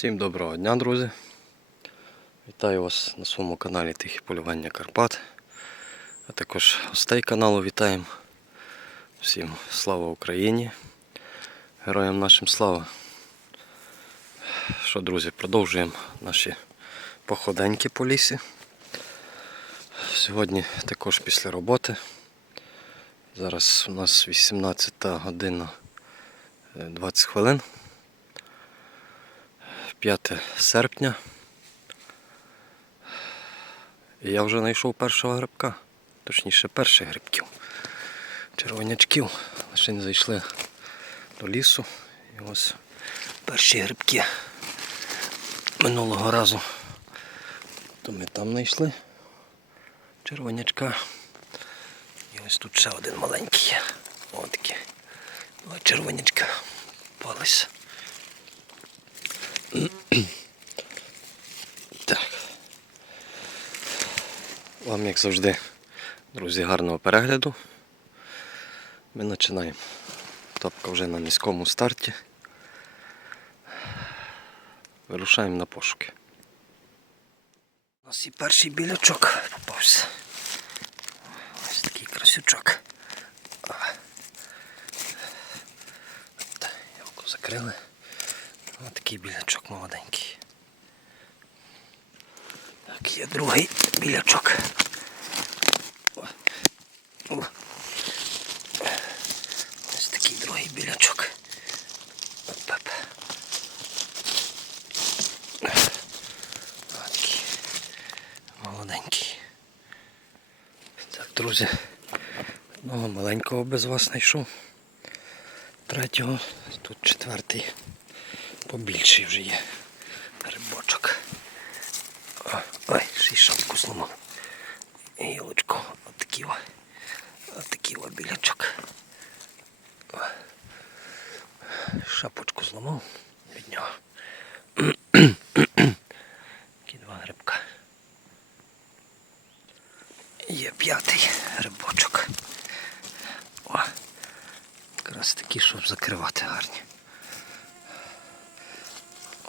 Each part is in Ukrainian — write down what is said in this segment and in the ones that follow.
Всім доброго дня, друзі. Вітаю вас на своєму каналі Тихі полювання Карпат. А також гостей каналу вітаємо. Всім слава Україні. Героям нашим слава. Що, друзі, продовжуємо наші походеньки по лісі. Сьогодні також після роботи. Зараз у нас 18 година е, 20 хвилин. 5 серпня. І я вже знайшов першого грибка. Точніше, перших грибків. Червонячків. Лише не зайшли до лісу. І ось перші грибки минулого разу. То ми там знайшли червонячка. І ось тут ще один маленький є. Ось такі. Два червонячка. Пались. Так. Вам, як завжди, друзі, гарного перегляду. Ми починаємо. Топка вже на низькому старті. Вирушаємо на пошуки. У нас і перший білячок попався. Ось такий красючок. Ялку закрили. Ось такий білячок молоденький. Так, є другий білячок. Ось такий другий білячок. Такий молоденький. Так, друзі, одного маленького без вас знайшов. Третього, тут четвертий побільший вже є грибочок. О, Ой, ще й шапку зламав. Гілочку. Отакий о. Отакий о білячок. Шапочку зламав від нього. Такі два грибка. Є п'ятий грибочок. О, якраз такі, щоб закривати гарні.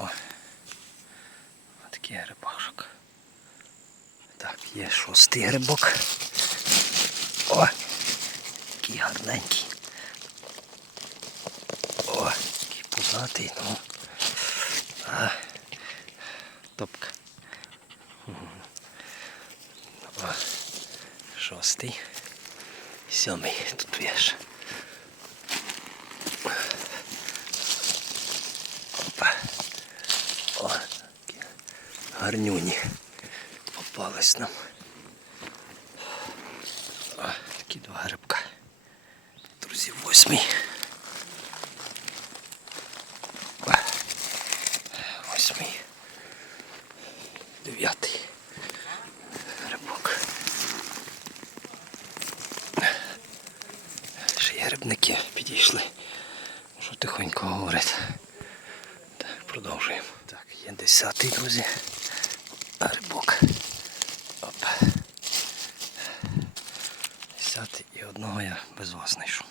О, такий грибочок. Так, є шостий грибок. О, який гарненький. О, який пузатий, ну. А, топка. О, шостий. Сьомий тут є ще. Опа. О, такі гарнюні попались нам. О, такі два грибка. Друзі, восьмий. Восьмий. Дев'ятий. Грибок. Ще є грибники підійшли. Що тихонько говорить. Так, продовжуємо. Так, є десятий, друзі. Грибок. Оп. Десятий і одного я без вас знайшов.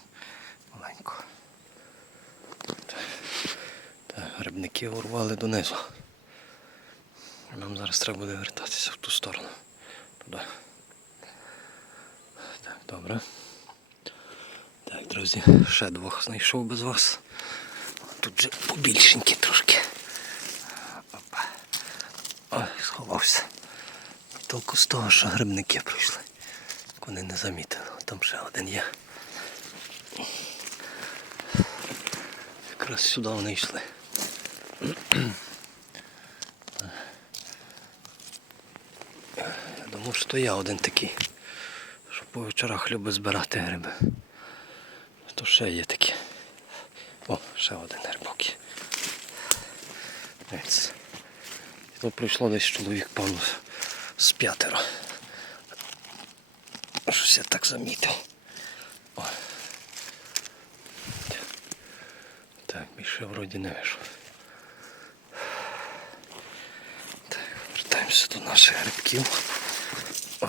Так, грибники урвали донизу. Нам зараз треба буде вертатися в ту сторону. Туди. Так, добре. Так, друзі, ще двох знайшов без вас. Тут же побільшенькі трошки. Ой, сховався. Толку з того, що грибники прийшли. Вони не замітили. Там ще один є. Якраз сюди вони йшли. Я думав, що я один такий, що по вечорах любить збирати гриби. То ще є такі. О, ще один грибок. Ось. То прийшло десь чоловік, певно, з п'ятеро. Щось я так замітив. О. Так, більше вроді не вийшов. Так, вертаємося до наших грибків. Ой.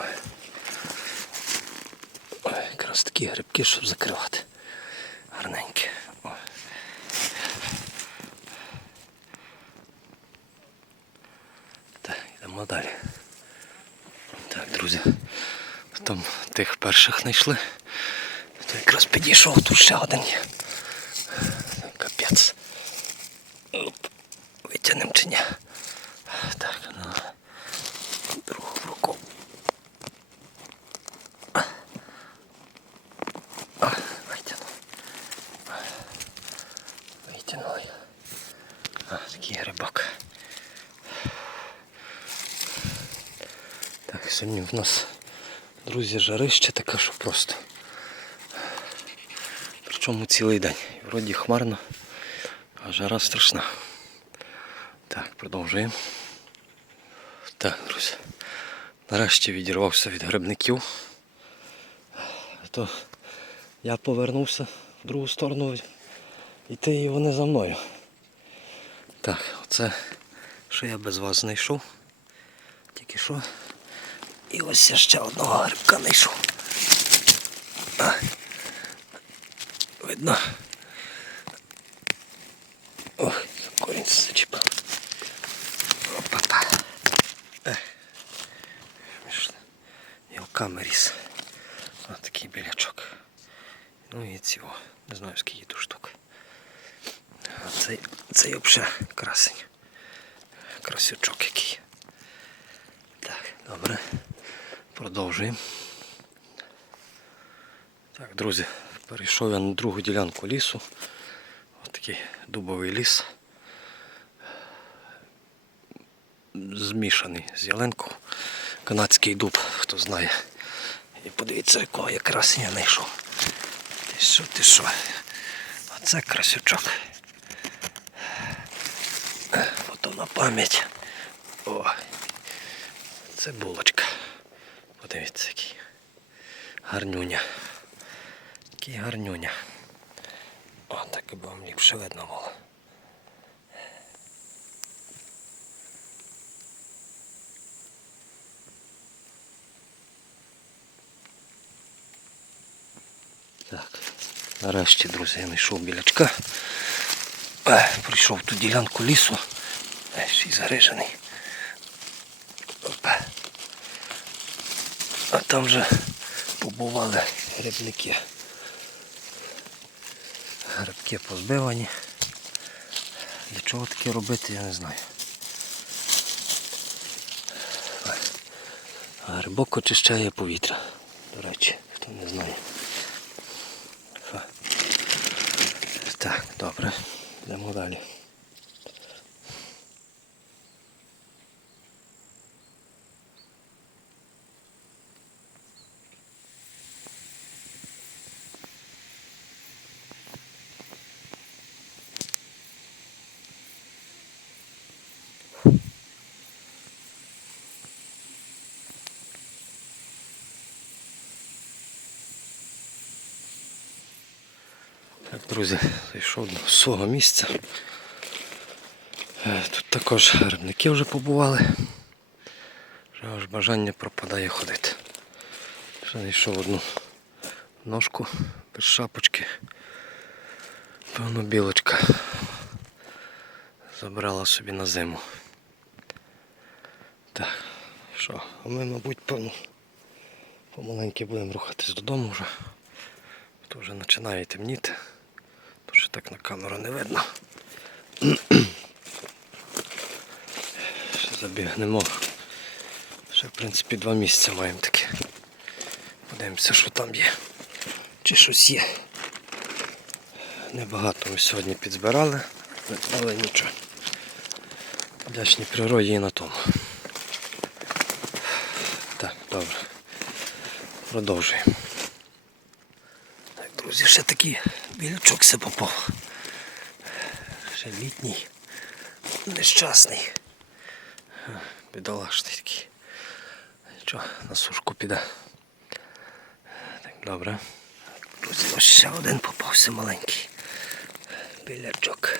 Ой, якраз такі грибки, щоб закривати. Гарненькі. О. Йдемо далі. Так, друзі. Там тих перших знайшли. То якраз підійшов, тут ще один є. Капець. Витягнемо чи ні? Так, ну. Другу в руку. А, Витягнув. Витягнули. А, такий грибок. Так, сьогодні в нас, друзі, жарище таке, що просто. Причому цілий день. Вроді хмарно, а жара страшна. Так, продовжуємо. Так, друзі. Нарешті відірвався від грибників. То я повернувся в другу сторону йти і вони за мною. Так, оце що я без вас знайшов. Тільки що. І ось я ще одного грибка знайшов. Видно. Ох, за зачепив. Опа-па. Е. Пішли. Гілками ріс. Ось такий білячок. Ну і цього. Не знаю скільки тут штук. А цей, цей взагалі красень. Красючок який. Так, добре. Продовжуємо. Так, друзі, перейшов я на другу ділянку лісу. Ось такий дубовий ліс. Змішаний з ялинкою. Канадський дуб, хто знає. І подивіться, якого я красення знайшов. Ти що, ти що? Оце красючок. Фото на пам'ять. О, це булочка. Подивіться, який гарнюня. Який гарнюня. О, так і вам ліпше видно було. Так, нарешті, друзі, я знайшов білячка. Е, Прийшов ту ділянку лісу. Е, Ще й зарижений. Опа. А там вже побували грибники. Грибки позбивані. Для чого таке робити, я не знаю. Грибок очищає повітря. До речі, хто не знає. Так, добре. Йдемо далі. Так, друзі, зайшов до свого місця. Е, Тут також грибники вже побували. Вже аж бажання пропадає ходити. Ще знайшов одну ножку без шапочки. Певно білочка забрала собі на зиму. Так, що, а ми, мабуть, певно, помаленьки будемо рухатись додому вже. То вже починає темніти. Що так на камеру не видно. Ще забігнемо. Ще в принципі два місяці маємо таке. Подивимося, що там є. Чи щось є. Небагато ми сьогодні підзбирали, але нічого. Вдячні природі і на тому. Так, добре. Продовжуємо. Так, друзі, ще такий білючок се попав. Ще літній, нещасний. Бідолашний такий. Нічого, на сушку піде. Так, добре. Друзі, ще один попався маленький. Білячок.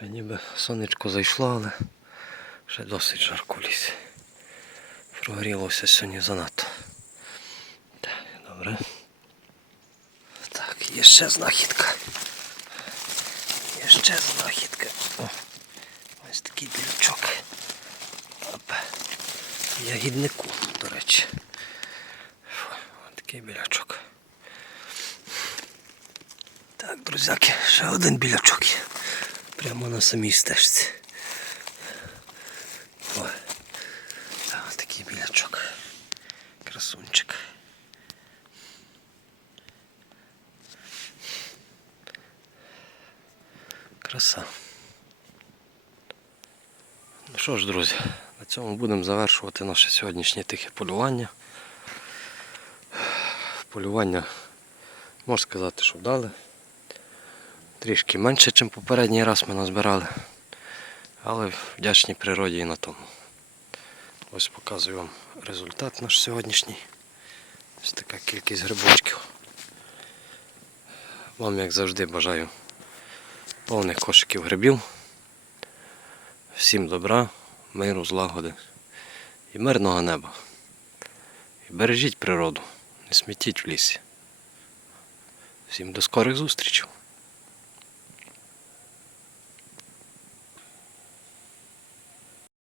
Ніби сонечко зайшло, але ще досить жарко лісі. Прогрілося сьогодні занадто. Так, добре. Так, є ще знахідка. Є величезна знахідка. О, ось такий білячок. Ягіднику, до речі. Ось такий білячок. Так, друзяки, ще один білячок. Прямо на самій стежці. О, та, ось такий білячок. Красунчик. Краса. Ну що ж, друзі, на цьому будемо завершувати наше сьогоднішнє тихе полювання. Полювання, можна сказати, що вдали. Трішки менше, ніж попередній раз ми назбирали. Але вдячні природі і на тому. Ось показую вам результат наш сьогоднішній. Ось така кількість грибочків. Вам, як завжди, бажаю повних кошиків грибів. Всім добра, миру, злагоди і мирного неба. І бережіть природу, не смітіть в лісі. Всім до скорих зустрічей!